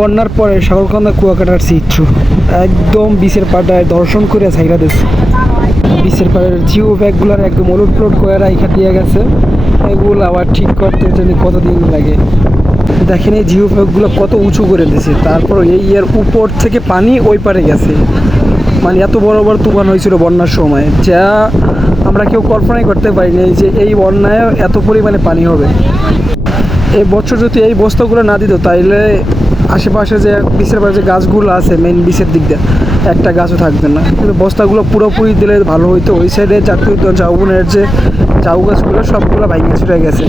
বন্যার পরে সাগরকান্দা কুয়াকাটার চিত্র একদম বিচের পাটায় দর্শন করে ছাইরা দিচ্ছে বিচের পাড়ের জিও ব্যাগগুলোর একদম ওলট করে রাইখা দিয়ে গেছে। এগুলো আবার ঠিক করতে জন্য কতদিন লাগে। দেখেন এই জিও ব্যাগগুলো কত উঁচু করে দিয়েছে। তারপর এই এর উপর থেকে পানি ওই পারে গেছে। মানে এত বড় বড় তুফান হয়েছিল বন্যার সময়। যা আমরা কেউ কল্পনাই করতে পারিনি যে এই বন্যায় এত পরিমাণে পানি হবে। এই বছর যদি এই বস্তাগুলো না দিত, তাইলে আশেপাশে যে বিচের পাশে যে গাছগুলো আছে মেন বিচের দিক দিয়ে, একটা গাছও থাকবে না। কিন্তু বস্তাগুলো পুরোপুরি দিলে ভালো হইতো। ওই সাইডে চাকরি ঝাউবনের যে ঝাউ গাছগুলো সবগুলো ভাঙে ছুটে গেছে।